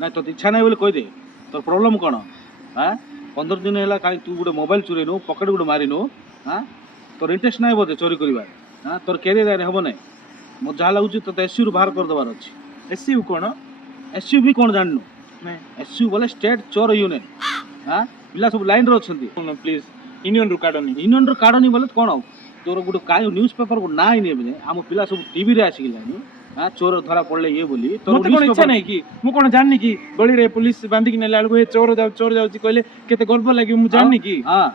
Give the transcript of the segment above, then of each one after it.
ना तो इच्छा नहीं बोले कहीदे तोर प्रोब्लेम कौन हाँ 15 दिन है कहीं तू गोटे मोबाइल चुरेनु पकेट गोटे मारिनु हाँ तोर इंटरेस्ट नहीं बोधे चोरी कर हाँ तोर कैरियर हम ना मत जहाँ लगुच तो एसयू रू बाहर करदेवार अच्छी एसयू कौन एसयू भी कौन जाननु एसयू बोले स्टेट चोर यूनियन हाँ पिला सब लाइन रो प्लीज यूनियन रू काढनी यूनियन रू काढनी बोले कौन हो तोर गोटे का न्यूज पेपर को ना ही नहीं आम पिला सब टीवी रे आसिक हाँ चोर धरा पड़े ये बोली मते कोन इच्छा नहीं कि मु कोन जाननी कि गली रे पुलिस बांधी कि नेला ए चोर जाउची कहले केते गर्व लागि मु जाननी कि हां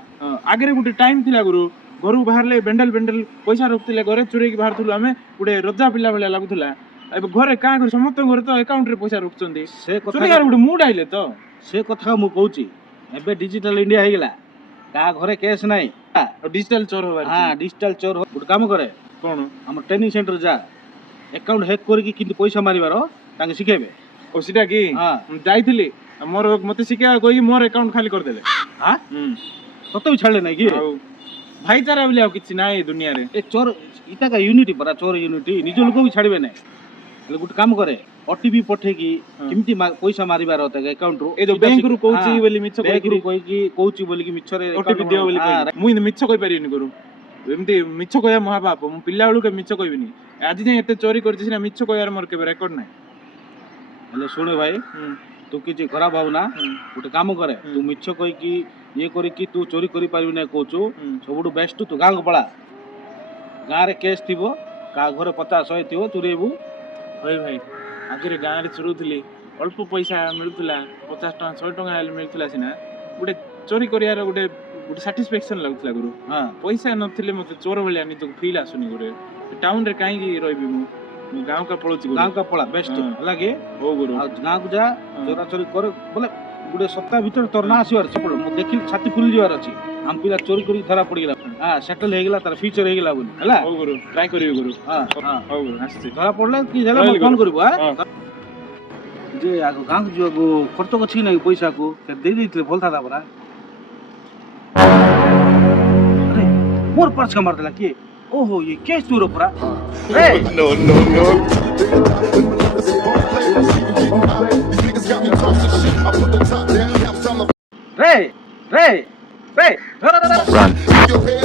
आगे रे गुटे टाइम थिला गुरु घरु बाहरले बेंडल पैसा रखतिले घरे चोरी की बाहर थुलु हमें गुटे रजा पिला बेला लागुथला अब घरे का घर समस्त घरे तो अकाउंट रे पैसा रखचंदी से चोरी यार गुटे मूड आइले तो से कथा मु कहूची एबे डिजिटल इंडिया हे गेला का घरे केस नाही डिजिटल चोर होबार हां डिजिटल चोर हो गुटे काम करे कोन हम ट्रेनिंग सेंटर जा अकाउंट हैक करके किंतु पैसा मारिबारो तांगे सिखेबे ओ सिटा की हां जाइथिली मोर मते सिखा कोई मोर अकाउंट खाली कर देले हां तो भी छाड़ले नहीं कि भाईचारा बोले किछि नाही दुनिया रे ए चोर इता का यूनिटी परा चोर यूनिटी निज लोक भी छाड़बे नहीं ले गुटे काम करे ओटीपी पठे की किमती पैसा मारिबार होता है अकाउंट रो ए जो बैंक रू कहूची बोली मिछ कोई की कहूची बोली की मिछ रे ओटीपी दियो बोली मुई मिछ कहि परिनी करू एमती मिछ कहया महापाप मु पिल्ला बेलू के मिछ कहबिनी आज जे एते चोरी करछि ना मिछ कहयार मोर के रेकॉर्ड नाही हेले सुन भाई तू किछि खराब भावना गुटे काम करे तू मिछ कहि की ये करी की तू चोरी करि पारिबि ना कहूचू सबुडू बेस्ट तू गां को पळा गां रे केस थिबो का घरे 50 100 थिबो चुरेबू होय भाई आगे गाँ रे चुरुथली अल्प पैसा मिलुतला 50 टका 100 टका मिलुतला सिना गुटे चोरी करियार गुटे गुटे सैटिस्फैक्शन लागुतला गुरु हां पैसा नथिले मते चोर भलिया नि तो फील आसुनी गुरे टाउन रे काई की रहबी मु गांव का पळोची गुरु गांव का पळा बेस्ट लागे ओ गुरु गांव को जा चोरा चोरी कर बोले गुटे सप्ताह भीतर तोर ना आसीबार छै पळ मु देखिल छाती फुल जीवार अछि हम पिला चोरी करी धरा पड़ी गेला हां सेटल हे गेला तार फ्यूचर हे गेला बोली हला ओ गुरु ट्राई करियो गुरु हां हां ओ गुरु आस्ते धरा पड़ला की झाला म फोन करबो हां जे आगो गांव जो गो खर्च को छी नै पैसा को के दे दितले बोलता था बरा अरे मोर पर्स का मार देला के ओहो ये केस चोरो परा No, no, no. रे रे रे Run.